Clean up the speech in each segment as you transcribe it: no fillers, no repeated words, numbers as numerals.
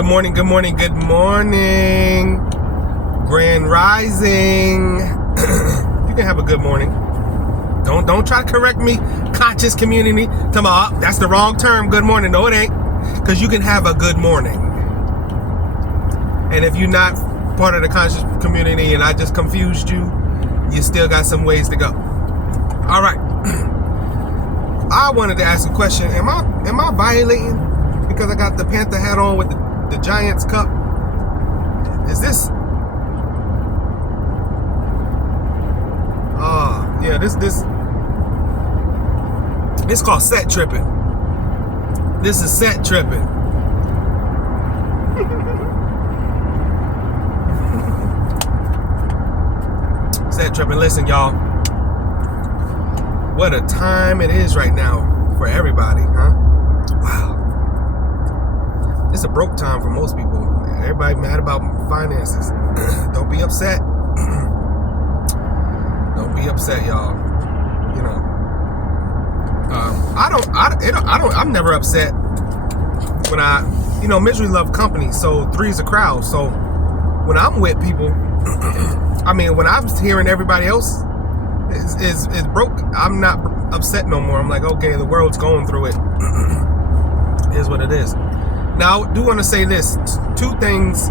Good morning, good morning, good morning. Grand Rising. You can have a good morning. Don't try to correct me, conscious community. Tell me, oh, that's the wrong term, good morning. No, it ain't. Because you can have a good morning. And if you're not part of the conscious community and I just confused you, you still got some ways to go. All right. I wanted to ask a question. Am I violating because I got the Panther hat on with the Giants cup? Is this? Yeah, this called set tripping. This is set tripping. Set tripping. Listen, y'all. What a time it is right now for everybody, huh? Wow. It's a broke time for most people. Everybody mad about finances. Don't be upset. Don't be upset, y'all. You know, I'm never upset when misery love company. So three's a crowd. So when I'm with people, when I'm hearing everybody else is broke, I'm not upset no more. I'm like, okay, the world's going through it. It is what it is. Now, I do want to say this. Two things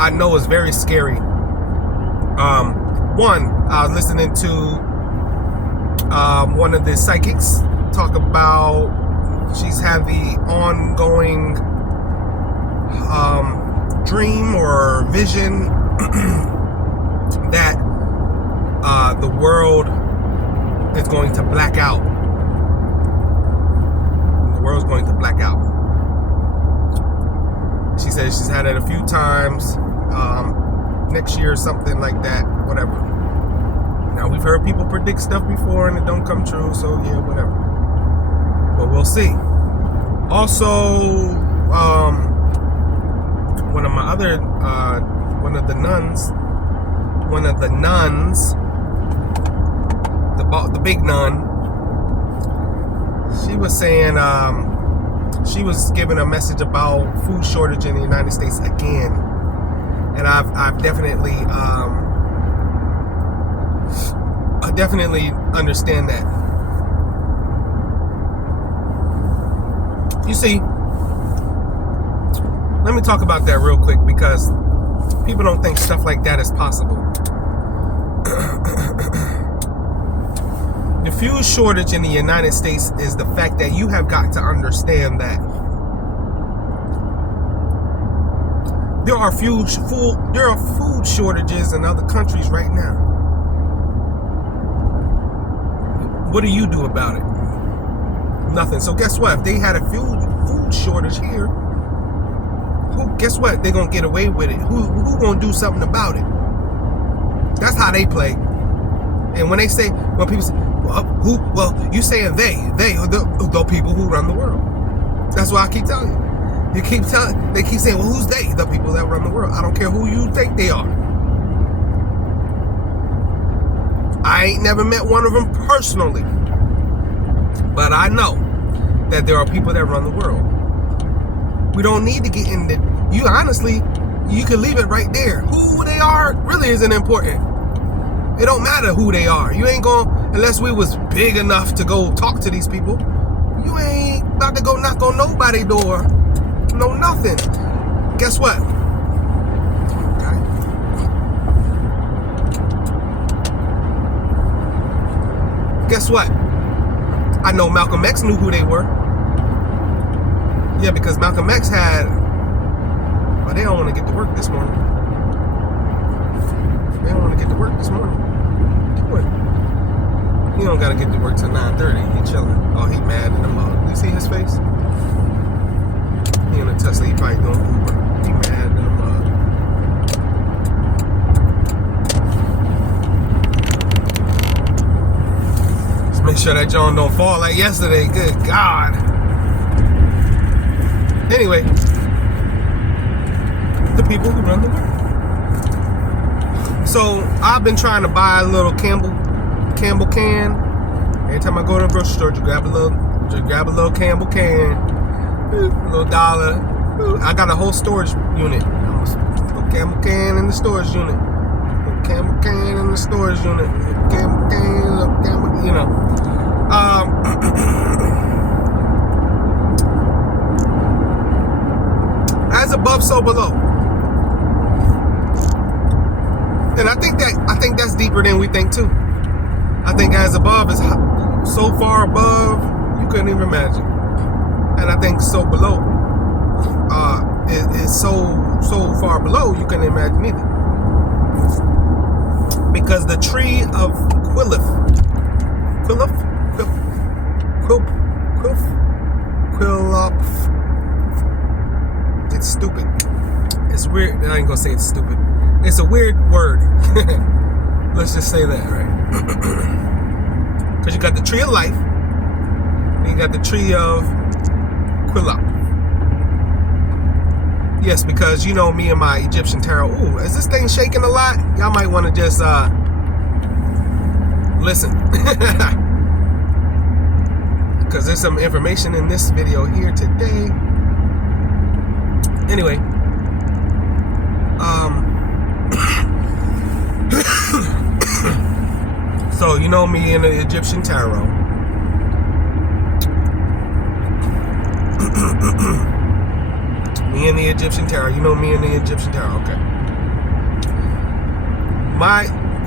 I know is very scary. One, I was listening to one of the psychics talk about she's had the ongoing dream or vision that the world is going to black out. The world's going to black out. She says she's had it a few times. Next year, something like that, whatever. Now, we've heard people predict stuff before and it don't come true, so yeah, whatever. But we'll see. Also, one of the nuns, the big nun, she was saying, she was giving a message about food shortage in the United States again. And I've definitely, I definitely understand that. You see, let me talk about that real quick because people don't think stuff like that is possible. The food shortage in the United States is the fact that you have got to understand that there are food shortages in other countries right now. What do you do about it? Nothing. So guess what? If they had a food shortage here, guess what? They're gonna get away with it. Who gonna do something about it? That's how they play. And when people say, well, you saying the people who run the world. That's why I keep telling you. They keep saying, well, who's they? The people that run the world. I don't care who you think they are. I ain't never met one of them personally. But I know that there are people that run the world. We don't need to get into you. Honestly, you can leave it right there. Who they are really isn't important. It don't matter who they are. You ain't going, unless we was big enough to go talk to these people, you ain't about to go knock on nobody's door. No, nothing. Guess what? Okay. Guess what? I know Malcolm X knew who they were. Yeah, because Malcolm X had... Well, they don't want to get to work this morning. They don't want to get to work this morning. Do it. He don't got to get to work till 9:30. He chilling. Oh, he mad in the mug. You see his face? He in a Tesla. He probably doing Uber. He mad in the mug. Just make sure that John don't fall like yesterday. Good God. Anyway, the people who run the world. So I've been trying to buy a little Campbell can. Every time I go to the grocery store, just grab a little Campbell can, a little $1, I got a whole storage unit. Little camel can in the storage unit. Little camel can in the storage unit. Little camel can, little camel, you know. As above, so below. And I think that's deeper than we think too. I think as above is so far above you couldn't even imagine, and I think so below is so far below you couldn't imagine either. Because the tree of Quilp, it's stupid. It's weird. I ain't gonna say it's stupid. It's a weird word. Let's just say that, right? Because you got the tree of life, and you got the tree of Quilp. Yes, because you know me and my Egyptian tarot. Ooh, is this thing shaking a lot? Y'all might want to just listen. Because there's some information in this video here today. Anyway. So you know me in the Egyptian tarot. Me in the Egyptian tarot. You know me in the Egyptian tarot. Okay.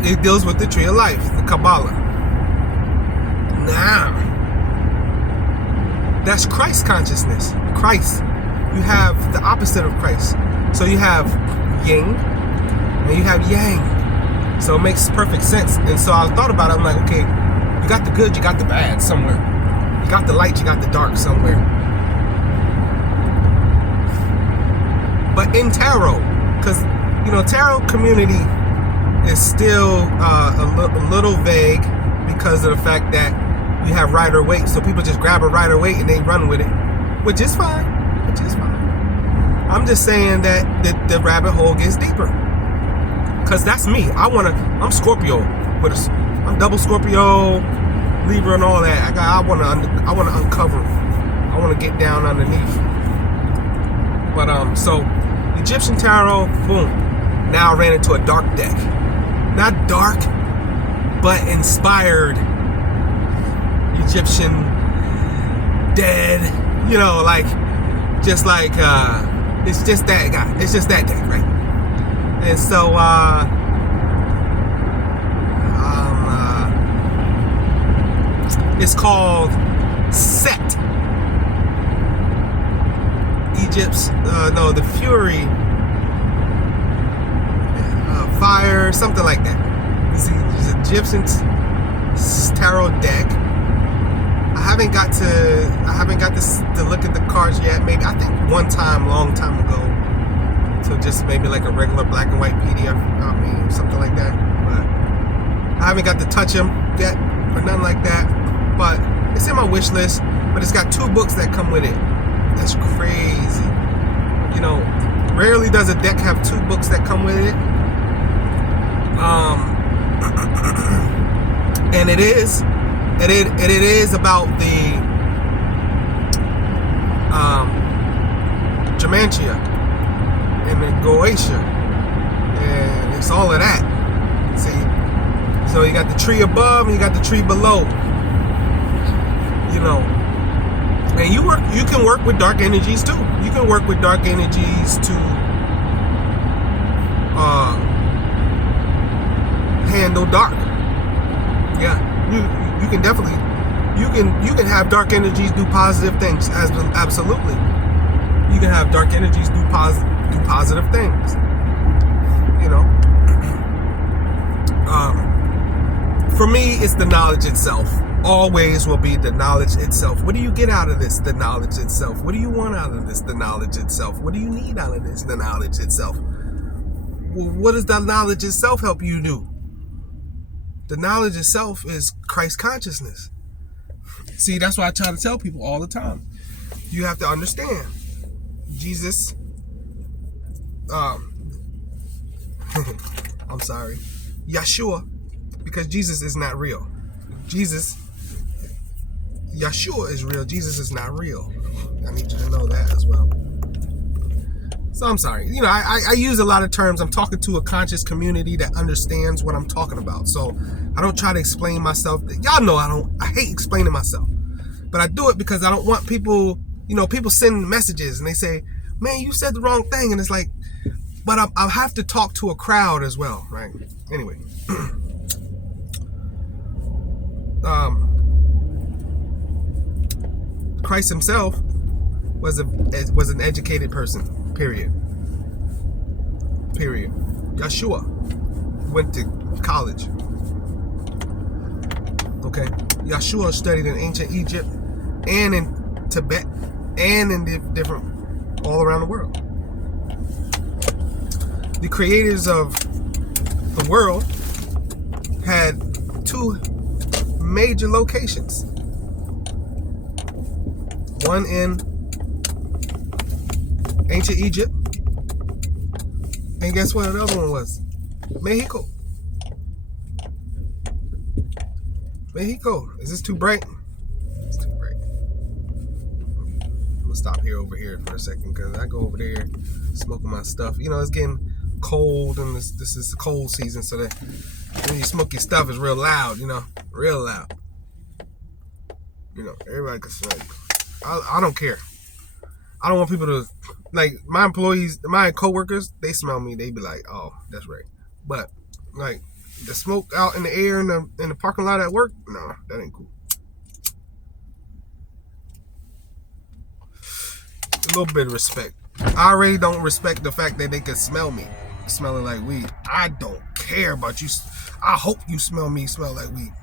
It deals with the tree of life, the Kabbalah. Now, that's Christ consciousness. Christ. You have the opposite of Christ. So you have yin and you have yang. So it makes perfect sense. And so I thought about it. I'm like, okay, you got the good, you got the bad somewhere. You got the light, you got the dark somewhere. But in tarot, because, you know, tarot community is still a little vague because of the fact that you have Rider-Waite. So people just grab a Rider-Waite and they run with it, which is fine. I'm just saying that the rabbit hole gets deeper. Because that's me. I'm Scorpio. I'm double Scorpio, Libra, and all that. I want to uncover. I want to get down underneath. But so Egyptian tarot, boom. Now I ran into a dark deck. Not dark, but inspired Egyptian dead. You know, like just like it's just that guy. It's just that deck, right? And so it's called Set. Egypt's the Fury, Fire, something like that. It's Egyptian tarot deck. I haven't got to look at the cards yet. Maybe I think one time, long time ago. So just maybe like a regular black and white PDF, something like that. But I haven't got to touch them yet or nothing like that. But it's in my wish list. But it's got 2 books that come with it. That's crazy. You know, rarely does a deck have 2 books that come with it. And it is about the Germantia and the Goetia, and it's all of that. See, so you got the tree above and you got the tree below. You know, and you can work with dark energies too. You can work with dark energies to handle dark. Yeah, you can definitely you can have dark energies do positive things. Absolutely, you can have dark energies do positive things. You know, for me, it's the knowledge itself. Always will be the knowledge itself. What do you get out of this? The knowledge itself. What do you want out of this? The knowledge itself. What do you need out of this? The knowledge itself. Well, what does the knowledge itself help you do? The knowledge itself is Christ consciousness. See, that's why I try to tell people all the time. You have to understand. Jesus, I'm sorry, Yeshua, because Jesus is not real. Yeshua is real. Jesus is not real. I need you to know that as well. So I'm sorry. You know, I use a lot of terms. I'm talking to a conscious community that understands what I'm talking about. So I don't try to explain myself. Y'all know I hate explaining myself. But I do it because I don't want people, you know, people send messages and they say, man, you said the wrong thing. And it's like, but I have to talk to a crowd as well, right? Anyway. Christ himself was an educated person, period. Yeshua went to college. Okay? Yeshua studied in ancient Egypt and in Tibet and in different, all around the world. The creators of the world had two major locations. One in ancient Egypt, and guess what the other one was? Mexico. Is this too bright? It's too bright. I'm gonna stop over here for a second because I go over there smoking my stuff. You know, it's getting cold, and this is the cold season, so that when you smoke your stuff, it's real loud. You know, real loud. You know, everybody can smoke. I don't care. I don't want people to, like, my employees, my coworkers, they smell me, they be like, oh, that's right. But like the smoke out in the air in the parking lot at work, no, that ain't cool. A little bit of respect. I already don't respect the fact that they can smell me smelling like weed. I don't care about you. I hope you smell me smell like weed.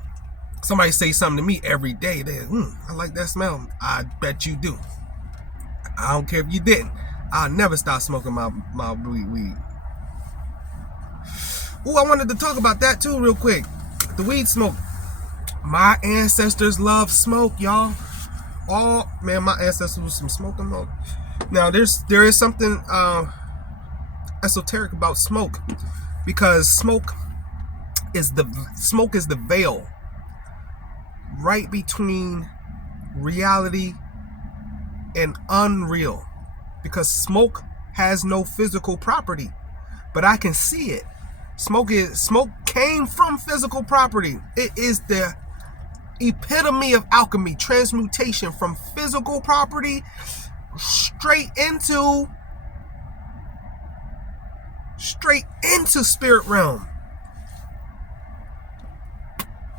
Somebody say something to me every day. They, I like that smell. I bet you do. I don't care if you didn't. I'll never stop smoking my weed. Ooh, I wanted to talk about that too real quick. The weed smoke. My ancestors loved smoke, y'all. Oh, man, my ancestors was some smoking mode. Now, there is something esoteric about smoke, because smoke is the veil right between reality and unreal, because smoke has no physical property, but I can see it. Smoke came from physical property. It is the epitome of alchemy, transmutation from physical property straight into spirit realm.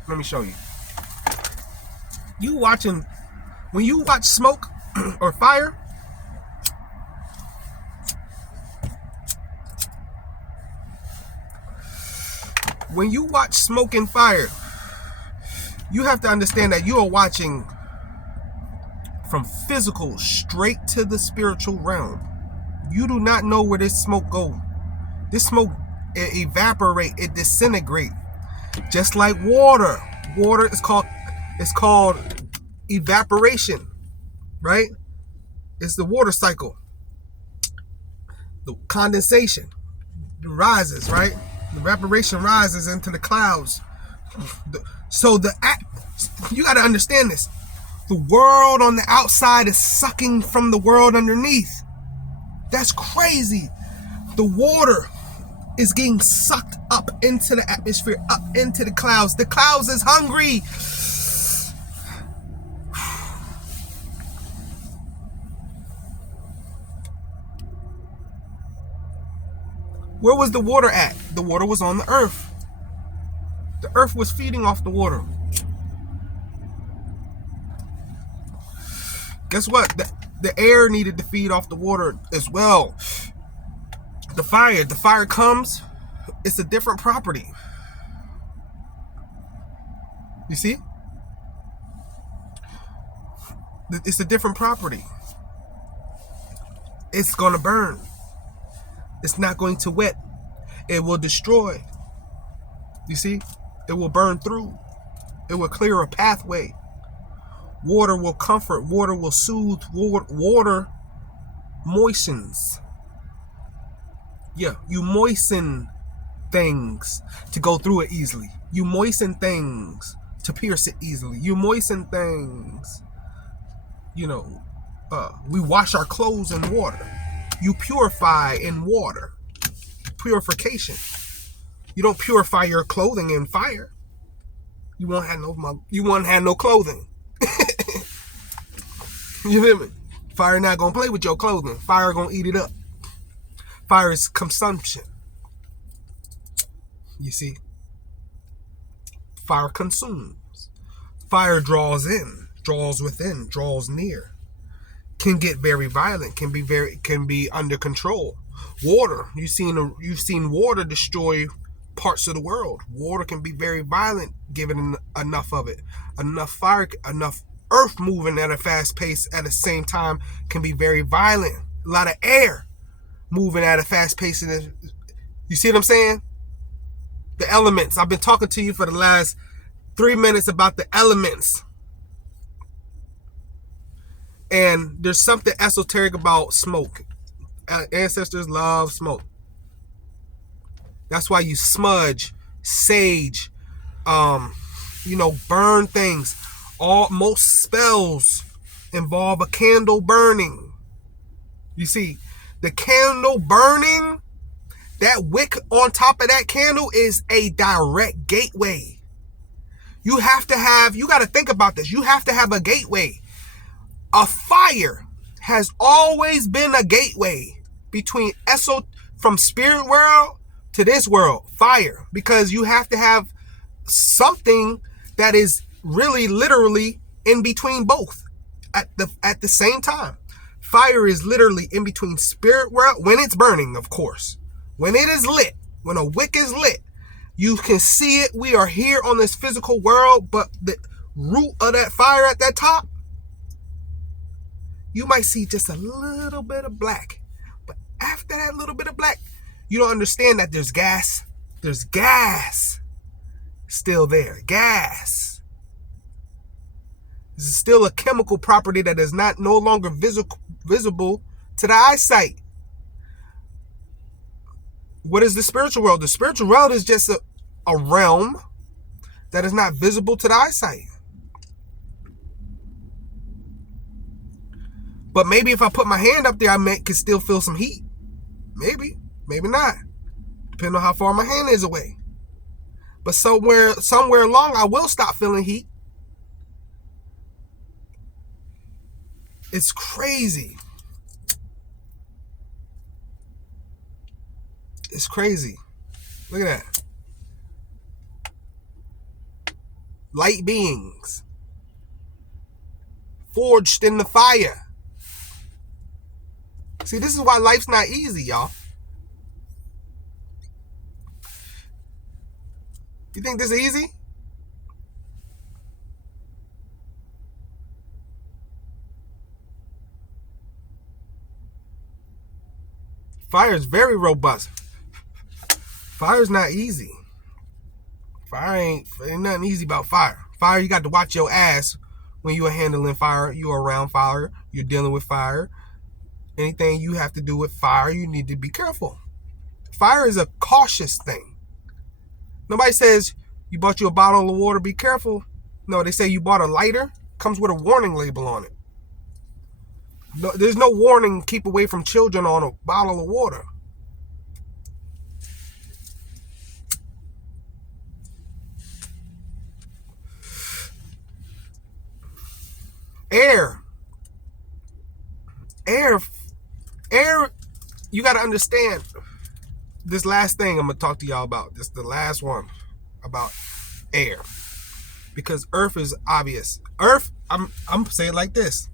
Let me show you. When you watch smoke or fire, when you watch smoke and fire, you have to understand that you are watching from physical straight to the spiritual realm. You do not know where this smoke goes. This smoke, it evaporate, it disintegrate, just like water. Water is called evaporation, right? It's the water cycle. The condensation rises, right? The evaporation rises into the clouds. So you got to understand this. The world on the outside is sucking from the world underneath. That's crazy. The water is getting sucked up into the atmosphere, up into the clouds. The clouds is hungry. Where was the water at? The water was on the earth. The earth was feeding off the water. Guess what? The air needed to feed off the water as well. The fire comes, it's a different property. You see? It's a different property. It's going to burn. It's not going to wet. It will destroy. You see? It will burn through. It will clear a pathway. Water will comfort. Water will soothe. Water moistens. Yeah, you moisten things to go through it easily. You moisten things to pierce it easily. You moisten things. You know, we wash our clothes in water. you purify in water. Purification. You don't purify your clothing in fire. You won't have no clothing. You feel me? Fire not gonna play with your clothing. Fire gonna eat it up. Fire is consumption. You see? Fire consumes. Fire draws in, draws within, draws near. Can get very violent, can be under control. Water, you've seen water destroy parts of the world. Water can be very violent given enough of it. Enough fire, enough earth moving at a fast pace at the same time can be very violent. A lot of air moving at a fast pace. You see what I'm saying? The elements. I've been talking to you for the last 3 minutes about the elements. And there's something esoteric about smoke. Ancestors love smoke. That's why you smudge, sage, burn things. Most spells involve a candle burning. You see, the candle burning, that wick on top of that candle is a direct gateway. You got to think about this. You have to have a gateway. A fire has always been a gateway between from spirit world to this world. Fire, because you have to have something that is really literally in between both at the same time. Fire is literally in between spirit world when it's burning, of course. When it is lit, when a wick is lit, you can see it. We are here on this physical world, but the root of that fire at that top, you might see just a little bit of black. But after that little bit of black, you don't understand that there's gas. There's gas still there. Gas. This is still a chemical property that is no longer visible to the eyesight. What is the spiritual world? The spiritual world is just a realm that is not visible to the eyesight. But maybe if I put my hand up there, I can still feel some heat. Maybe not. Depending on how far my hand is away. But somewhere along, I will stop feeling heat. It's crazy. It's crazy. Look at that. Light beings. Forged in the fire. See, this is why life's not easy, y'all. You think this is easy? Fire is very robust. Fire's not easy. Ain't nothing easy about fire. Fire, you got to watch your ass when you are handling fire. You are around fire. You're dealing with fire. Anything you have to do with fire, you need to be careful. Fire is a cautious thing. Nobody says you bought you a bottle of water, be careful. No, they say you bought a lighter, comes with a warning label on it. No, there's no warning, keep away from children on a bottle of water. Air, you got to understand this last thing I'm going to talk to y'all about. This is the last one about air. Because earth is obvious. Earth, I'm going to say it like this.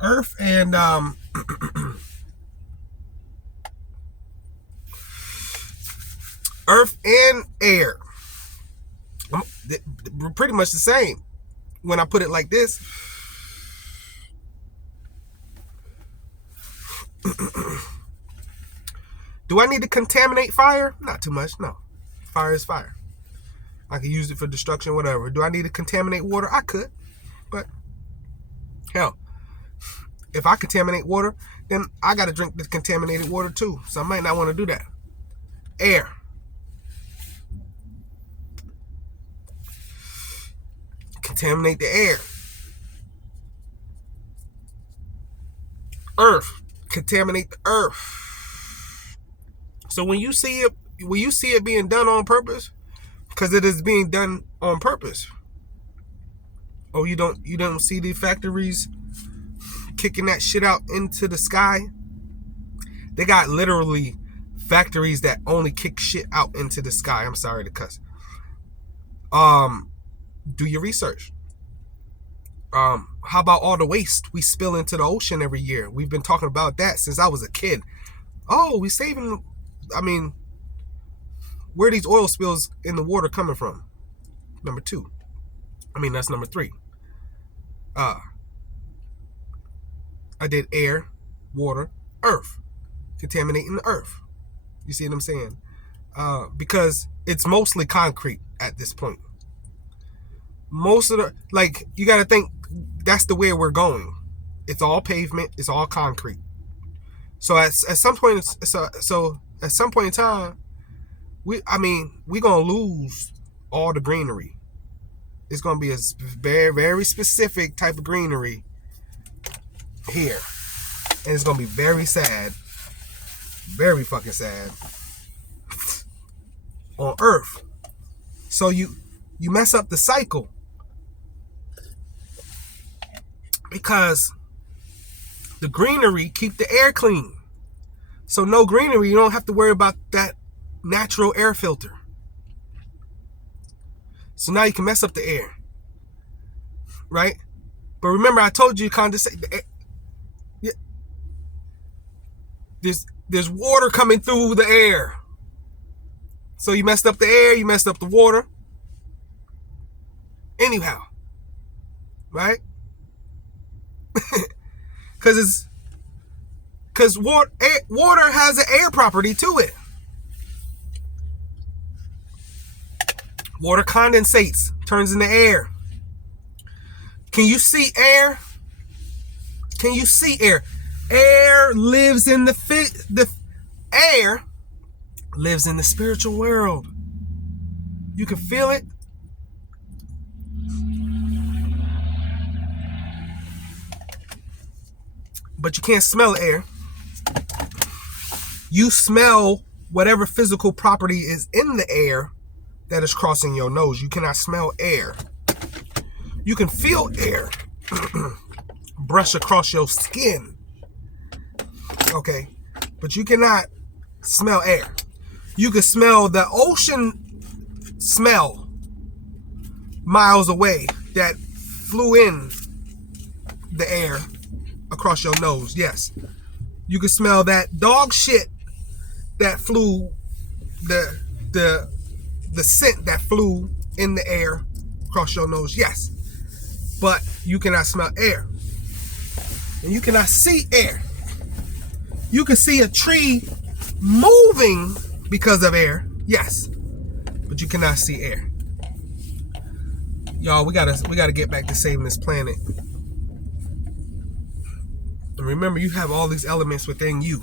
Earth and earth and air, they're pretty much the same when I put it like this. Do I need to contaminate fire? Not too much, no. Fire is fire. I can use it for destruction, whatever. Do I need to contaminate water? I could. But, hell, if I contaminate water, then I got to drink this contaminated water too. So I might not want to do that. Air. Contaminate the air. earth, contaminate the earth. So when you see it being done on purpose, because it is being done on purpose. Oh, you don't see the factories kicking that shit out into the sky? They got literally factories that only kick shit out into the sky. I'm sorry to cuss. Do your research. How about all the waste we spill into the ocean every year? We've been talking about that since I was a kid. Oh, we saving. I mean, where are these oil spills in the water coming from? Number 2. I mean, that's number 3. I did air, water, earth. Contaminating the earth. You see what I'm saying? Because it's mostly concrete at this point. Most of the, like, you got to think that's the way we're going. It's all pavement. It's all concrete. So at some point, so at some point in time, we're gonna lose all the greenery. It's gonna be a very, very specific type of greenery here, and it's gonna be very sad, very fucking sad on Earth. So you mess up the cycle because the greenery keep the air clean. So no greenery, you don't have to worry about that natural air filter. So now you can mess up the air, right? But remember, I told you condensate. Yeah, there's water coming through the air. So you messed up the air, you messed up the water. Anyhow, right? Because water has an air property to it. Water condensates, turns into air. Can you see air? Can you see air? Air lives in the air lives in the spiritual world. You can feel it. But you can't smell air. You smell whatever physical property is in the air that is crossing your nose. You cannot smell air. You can feel air brush across your skin. Okay? But you cannot smell air. You can smell the ocean smell miles away that flew in the air across your nose. Yes. You can smell that dog shit that flew, the scent that flew in the air across your nose. Yes. But you cannot smell air. And you cannot see air. You can see a tree moving because of air. Yes. But you cannot see air. Y'all, we gotta get back to saving this planet. And remember, you have all these elements within you.